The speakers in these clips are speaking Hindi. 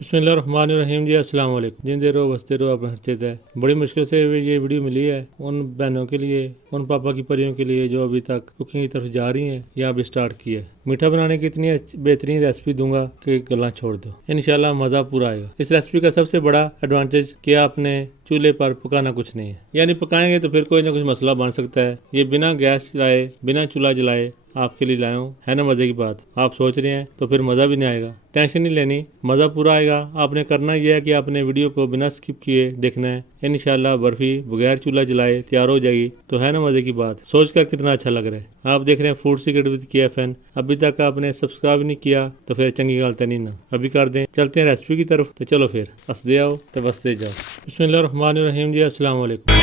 बिस्मिल्लाहिर्रहमानिर्रहीम जी, अस्सलाम वालेकुम। जिंदे रहो बसते रहो, आप हरचेत है। बड़ी मुश्किल से ये वीडियो मिली है उन बहनों के लिए, उन पापा की परियों के लिए जो अभी तक कुकिंग की तरफ जा रही हैं या अभी स्टार्ट की है। मीठा बनाने की इतनी बेहतरीन रेसिपी दूंगा कि गला छोड़ दो, इंशाल्लाह मज़ा पूरा आएगा। इस रेसिपी का सबसे बड़ा एडवांटेज कि आपने चूल्हे पर पकाना कुछ नहीं है, यानी पकाएंगे तो फिर कोई ना कुछ मसला बन सकता है। ये बिना गैस जलाए, बिना चूल्हा जलाए आपके लिए लाया हूँ। है ना मज़े की बात? आप सोच रहे हैं तो फिर मज़ा भी नहीं आएगा। टेंशन नहीं लेनी, मज़ा पूरा आएगा। आपने करना यह है कि आपने वीडियो को बिना स्किप किए देखना है। इंशाल्लाह बर्फी बगैर चूल्हा जलाए तैयार हो जाएगी। तो है ना मज़े की बात? सोचकर कितना अच्छा लग रहा है। आप देख रहे हैं फूड सीक्रेट विद KFN। अभी तक आपने सब्सक्राइब नहीं किया तो फिर चंगी गलती नहीं ना, अभी कर दें। चलते हैं रेसिपी की तरफ। तो चलो फिर हंसदे आओ तो बसते जाओ। बिस्मिल्लाहिर्रहमानिर्रहीम जी, अस्सलाम वालेकुम।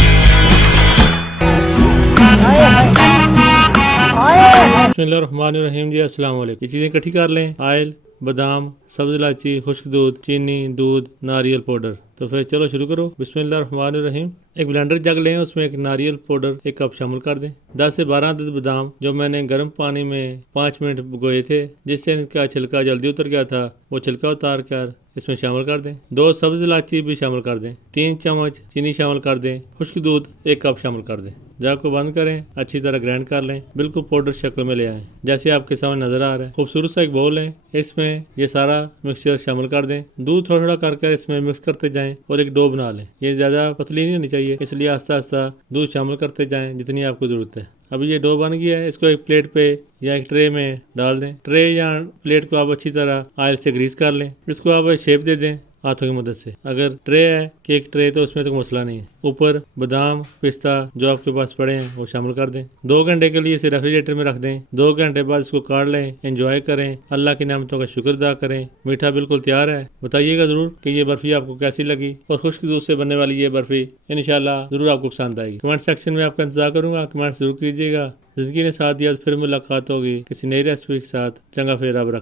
बिस्मिल्लाहिर्रहमानिर्रहीम जी, अस्सलाम वालेकुम। ये चीज़ें इकट्ठी कर लें। ऑयल, बादाम, सब्ज इलायची, खुश्क दूध, चीनी, दूध, नारियल पाउडर। तो फिर चलो शुरू करो। बिस्मिल्लाहिर्रहमानिर्रहीम। एक ब्लेंडर जग लें, उसमें एक नारियल पाउडर 1 कप शामिल कर दें। 10 से 12 अदद बादाम जो मैंने गर्म पानी में 5 मिनट भिगोए थे, जिससे इनका छिलका जल्दी उतर गया था, वो छिलका उतार कर इसमें शामिल कर दें। 2 सब्ज इलायची भी शामिल कर दें। 3 चम्मच चीनी शामिल कर दें। खुश्क दूध 1 कप शामिल कर दें। जग को बंद करें, अच्छी तरह ग्राइंड कर लें, बिल्कुल पाउडर शक्ल में ले आएं जैसे आपके सामने नजर आ रहा है। खूबसूरत सा एक बाउल है, इसमें ये सारा मिक्सचर शामिल कर दें। दूध थोड़ा थोड़ा करके इसमें मिक्स करते जाएं और एक डो बना लें। ये ज्यादा पतली नहीं होनी चाहिए, इसलिए आस्ता आस्ता दूध शामिल करते जाएं जितनी आपको जरूरत है। अभी ये डो बन गया है, इसको एक प्लेट पे या एक ट्रे में डाल दें। ट्रे या प्लेट को आप अच्छी तरह ऑयल से ग्रीस कर लें। इसको आप शेप दे दें हाथों की मदद से। अगर ट्रे है, केक ट्रे, तो उसमें तो मसला नहीं है। ऊपर बादाम पिस्ता जो आपके पास पड़े हैं वो शामिल कर दें। 2 घंटे के लिए इसे रेफ्रिजरेटर में रख दें। 2 घंटे बाद इसको काट लें, एंजॉय करें, अल्लाह की नेमतों का शुक्र अदा करें। मीठा बिल्कुल तैयार है। बताइएगा जरूर कि ये बर्फी आपको कैसी लगी और खुश्क दूध से बनने वाली ये बर्फी इंशाल्लाह जरूर आपको पसंद आएगी। कमेंट सेक्शन में आपका इंतजार करूंगा, कमेंट जरूर कीजिएगा। जिंदगी ने साथ दिया तो फिर मुलाकात होगी किसी नई रेसिपी के साथ। चंगा फेर अब रख।